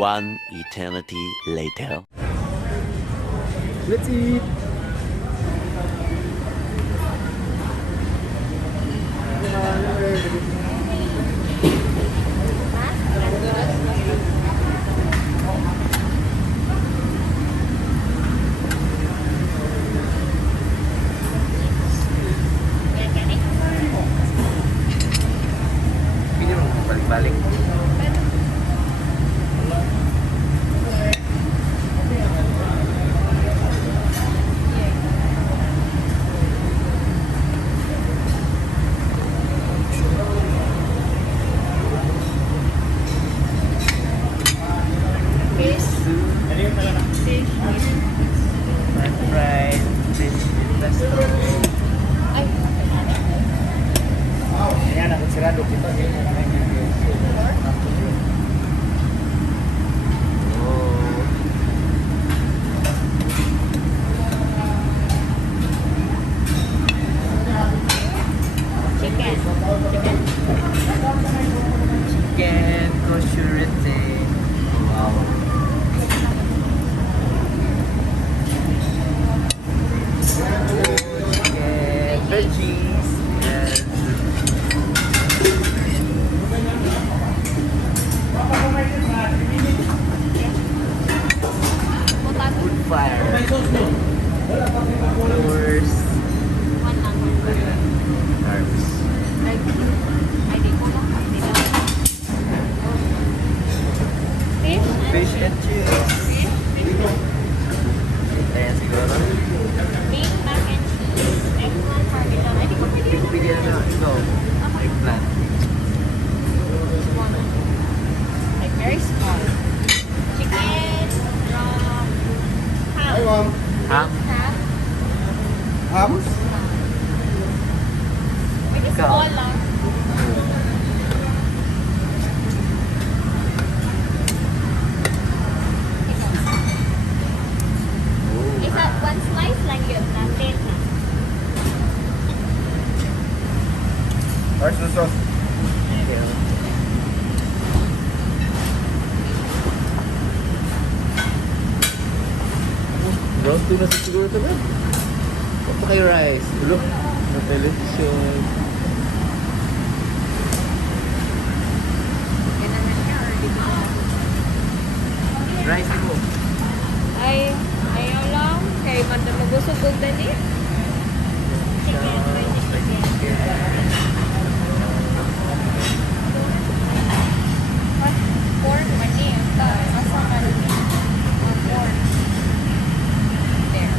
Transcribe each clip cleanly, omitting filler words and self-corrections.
One eternity later. Let's eat. Pili mo balik-balik. Fried fish pesto. Ayan, ako sirado dito. Chicken kosherete. Wow. Chicken veggies. Yes. Wood fire. Flowers. Carbs. Fish and chips. Ayan siguro. Bigyan na ito. Eggplant. Very small. Chicken, ham. Ham. Ham. Hams? Pwede Ikaw. small lang. Isa, one slice lang yun natin. Where's the sauce? Round 2 na siguro ito ba? Huwag pa kayo rice. Look, na television. Yan naman siya or di ba? Rice mo. Ay, ayaw lang. Kaya man na magusog dali. Chicken, pwede chicken. Pork man eh. Asa man eh. Pork. There.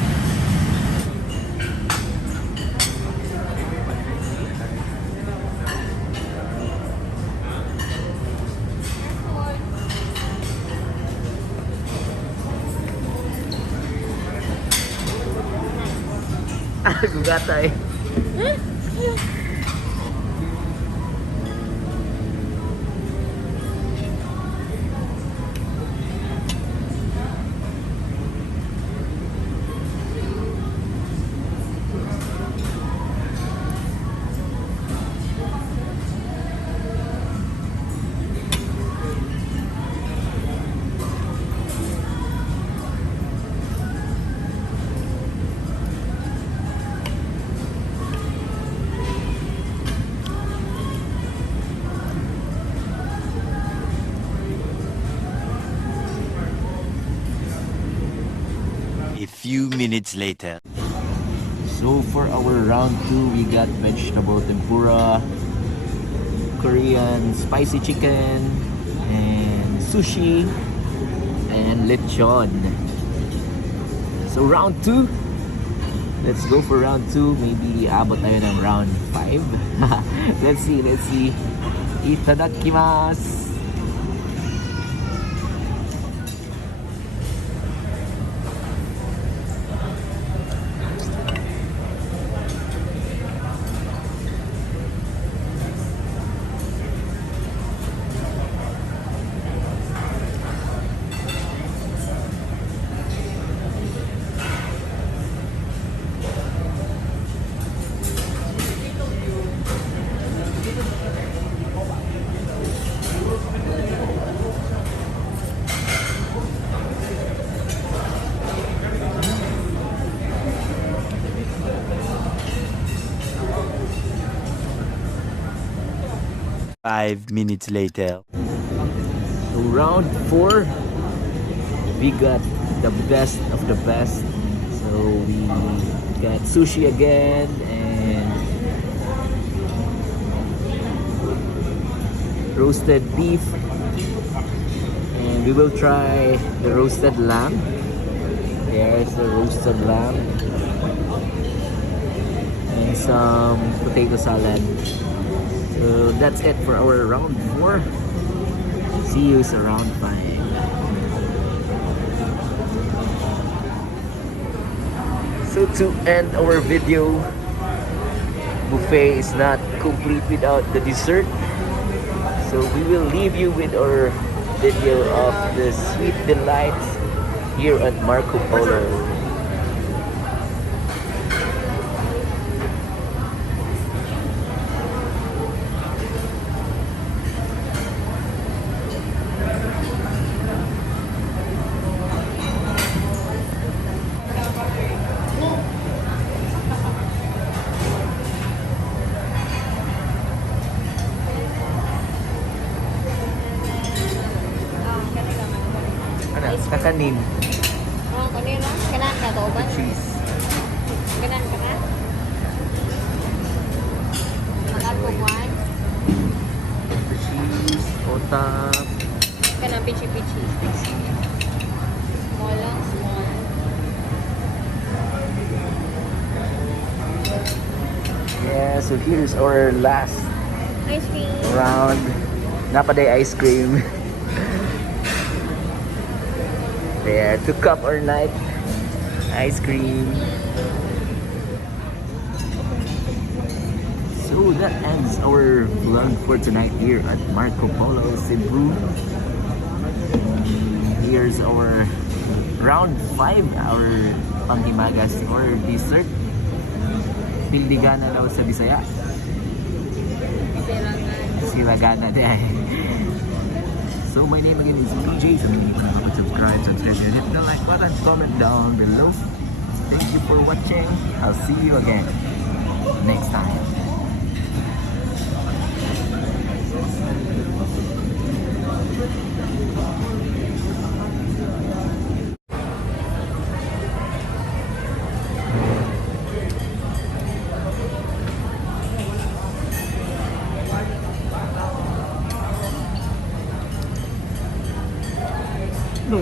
Gugatay. A few minutes later. So for our round 2, we got vegetable tempura, Korean spicy chicken, and sushi, and lechon. So round 2, let's go for round 2. Maybe abot tayo ng round 5. Let's see. Itadakimasu! 5 minutes later. So round 4, we got the best of the best. So we got sushi again and roasted beef, and we will try the roasted lamb. There's the roasted lamb and some potato salad. So that's it for our round 4. See you sa round 5. So to end our video, buffet is not complete without the dessert. So we will leave you with our video of the sweet delights here at Marco Polo. Ano? Kakanin. Oh, kanino? Kanan ka to ba? Cheese. Kanan ka na? Nakapukuan? The cheese. Otak. Kanan pichi-pichi. Small lang, small. Yeah, so here's our last Ice cream. round. Napaday ice cream. There, to cup or night ice cream. So that ends our vlog for tonight here at Marco Polo Cebu. Here's our round 5, our panghimagas or dessert. Pildigana daw sa Bisaya. Silagana din. So my name again is PJ. So hindi ko nakapag-subscribe, hit the like button, comment down below. Thank you for watching. I'll see you again next time. No.